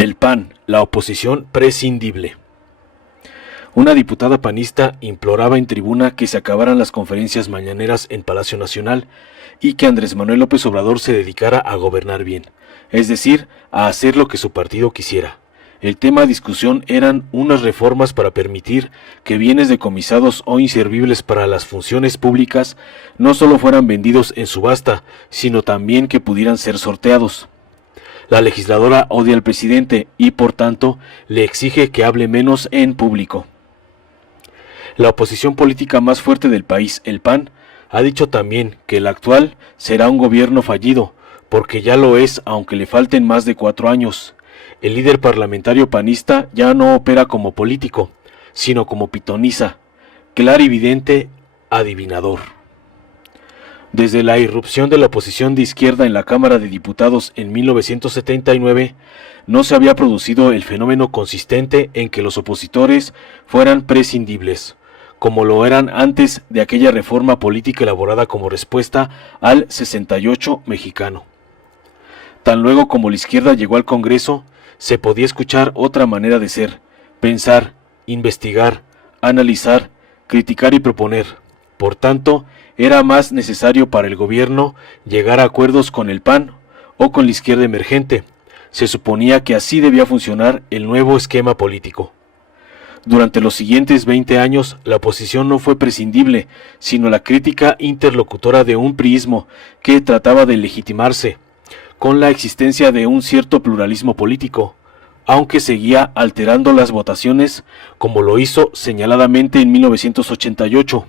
El PAN, la oposición prescindible. Una diputada panista imploraba en tribuna que se acabaran las conferencias mañaneras en Palacio Nacional y que Andrés Manuel López Obrador se dedicara a gobernar bien, es decir, a hacer lo que su partido quisiera. El tema a discusión eran unas reformas para permitir que bienes decomisados o inservibles para las funciones públicas no solo fueran vendidos en subasta, sino también que pudieran ser sorteados. La legisladora odia al presidente y, por tanto, le exige que hable menos en público. La oposición política más fuerte del país, el PAN, ha dicho también que el actual será un gobierno fallido, porque ya lo es aunque le falten más de 4 años. El líder parlamentario panista ya no opera como político, sino como pitonisa, clarividente, adivinador. Desde la irrupción de la oposición de izquierda en la Cámara de Diputados en 1979, no se había producido el fenómeno consistente en que los opositores fueran prescindibles, como lo eran antes de aquella reforma política elaborada como respuesta al 68 mexicano. Tan luego como la izquierda llegó al Congreso, se podía escuchar otra manera de ser, pensar, investigar, analizar, criticar y proponer. Por tanto, era más necesario para el gobierno llegar a acuerdos con el PAN o con la izquierda emergente. Se suponía que así debía funcionar el nuevo esquema político. Durante los siguientes 20 años, la oposición no fue prescindible, sino la crítica interlocutora de un priismo que trataba de legitimarse, con la existencia de un cierto pluralismo político, aunque seguía alterando las votaciones, como lo hizo señaladamente en 1988.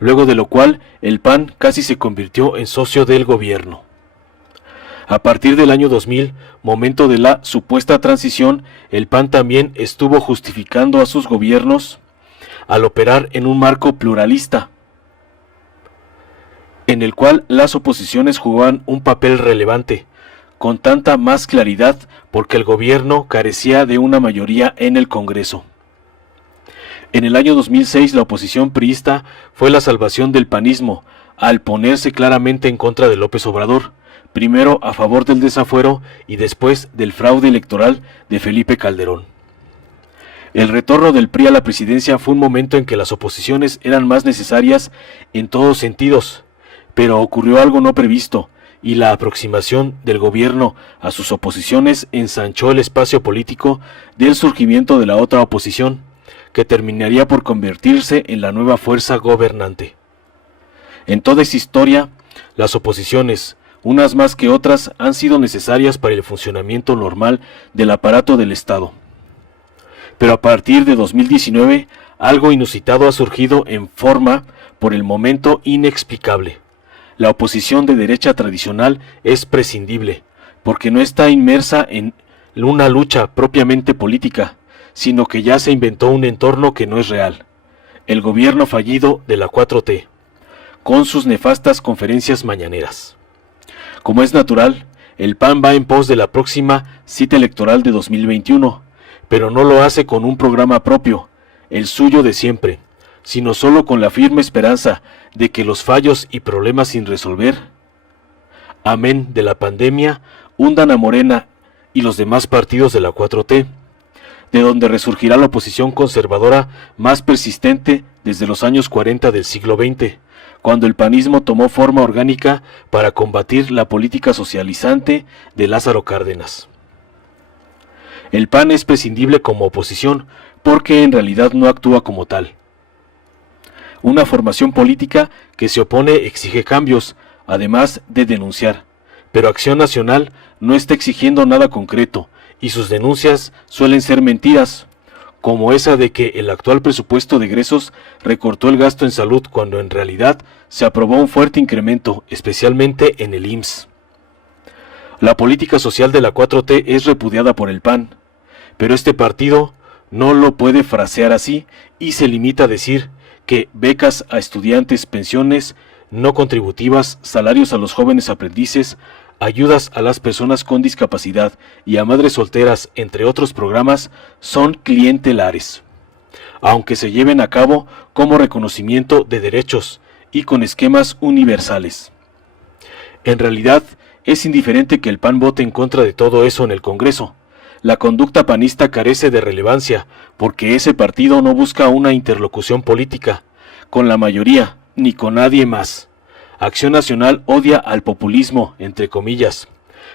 Luego de lo cual el PAN casi se convirtió en socio del gobierno. A partir del año 2000, momento de la supuesta transición, el PAN también estuvo justificando a sus gobiernos al operar en un marco pluralista, en el cual las oposiciones jugaban un papel relevante, con tanta más claridad porque el gobierno carecía de una mayoría en el Congreso. En el año 2006 la oposición priista fue la salvación del panismo al ponerse claramente en contra de López Obrador, primero a favor del desafuero y después del fraude electoral de Felipe Calderón. El retorno del PRI a la presidencia fue un momento en que las oposiciones eran más necesarias en todos sentidos, pero ocurrió algo no previsto y la aproximación del gobierno a sus oposiciones ensanchó el espacio político del surgimiento de la otra oposición, que terminaría por convertirse en la nueva fuerza gobernante. En toda esta historia, las oposiciones, unas más que otras, han sido necesarias para el funcionamiento normal del aparato del Estado. Pero a partir de 2019, algo inusitado ha surgido en forma, por el momento, inexplicable. La oposición de derecha tradicional es prescindible, porque no está inmersa en una lucha propiamente política, sino que ya se inventó un entorno que no es real, el gobierno fallido de la 4T, con sus nefastas conferencias mañaneras. Como es natural, el PAN va en pos de la próxima cita electoral de 2021, pero no lo hace con un programa propio, el suyo de siempre, sino solo con la firme esperanza de que los fallos y problemas sin resolver, amén de la pandemia, hundan a Morena y los demás partidos de la 4T, de donde resurgirá la oposición conservadora más persistente desde los años 40 del siglo XX, cuando el panismo tomó forma orgánica para combatir la política socializante de Lázaro Cárdenas. El PAN es prescindible como oposición porque en realidad no actúa como tal. Una formación política que se opone exige cambios, además de denunciar, pero Acción Nacional no está exigiendo nada concreto, y sus denuncias suelen ser mentiras, como esa de que el actual presupuesto de egresos recortó el gasto en salud cuando en realidad se aprobó un fuerte incremento, especialmente en el IMSS. La política social de la 4T es repudiada por el PAN, pero este partido no lo puede frasear así y se limita a decir que becas a estudiantes, pensiones no contributivas, salarios a los jóvenes aprendices, ayudas a las personas con discapacidad y a madres solteras, entre otros programas, son clientelares, aunque se lleven a cabo como reconocimiento de derechos y con esquemas universales. En realidad, es indiferente que el PAN vote en contra de todo eso en el Congreso. La conducta panista carece de relevancia porque ese partido no busca una interlocución política con la mayoría ni con nadie más. Acción Nacional odia al populismo, entre comillas,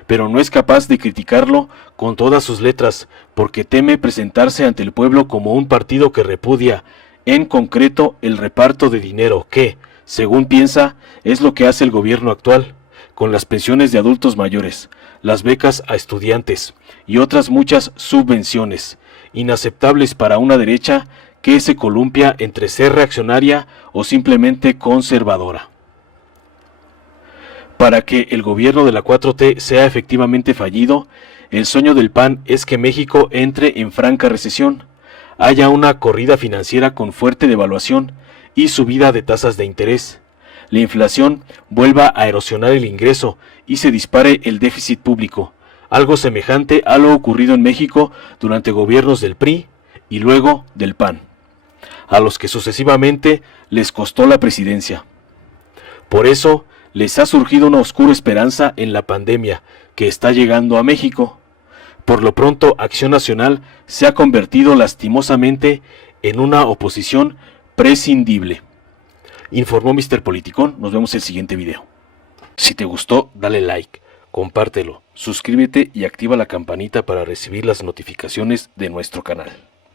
pero no es capaz de criticarlo con todas sus letras porque teme presentarse ante el pueblo como un partido que repudia, en concreto, el reparto de dinero que, según piensa, es lo que hace el gobierno actual, con las pensiones de adultos mayores, las becas a estudiantes y otras muchas subvenciones, inaceptables para una derecha que se columpia entre ser reaccionaria o simplemente conservadora. Para que el gobierno de la 4T sea efectivamente fallido, el sueño del PAN es que México entre en franca recesión, haya una corrida financiera con fuerte devaluación y subida de tasas de interés, la inflación vuelva a erosionar el ingreso y se dispare el déficit público, algo semejante a lo ocurrido en México durante gobiernos del PRI y luego del PAN, a los que sucesivamente les costó la presidencia. Por eso, les ha surgido una oscura esperanza en la pandemia que está llegando a México. Por lo pronto, Acción Nacional se ha convertido lastimosamente en una oposición prescindible. Informó Mr. Politicón. Nos vemos en el siguiente video. Si te gustó, dale like, compártelo, suscríbete y activa la campanita para recibir las notificaciones de nuestro canal.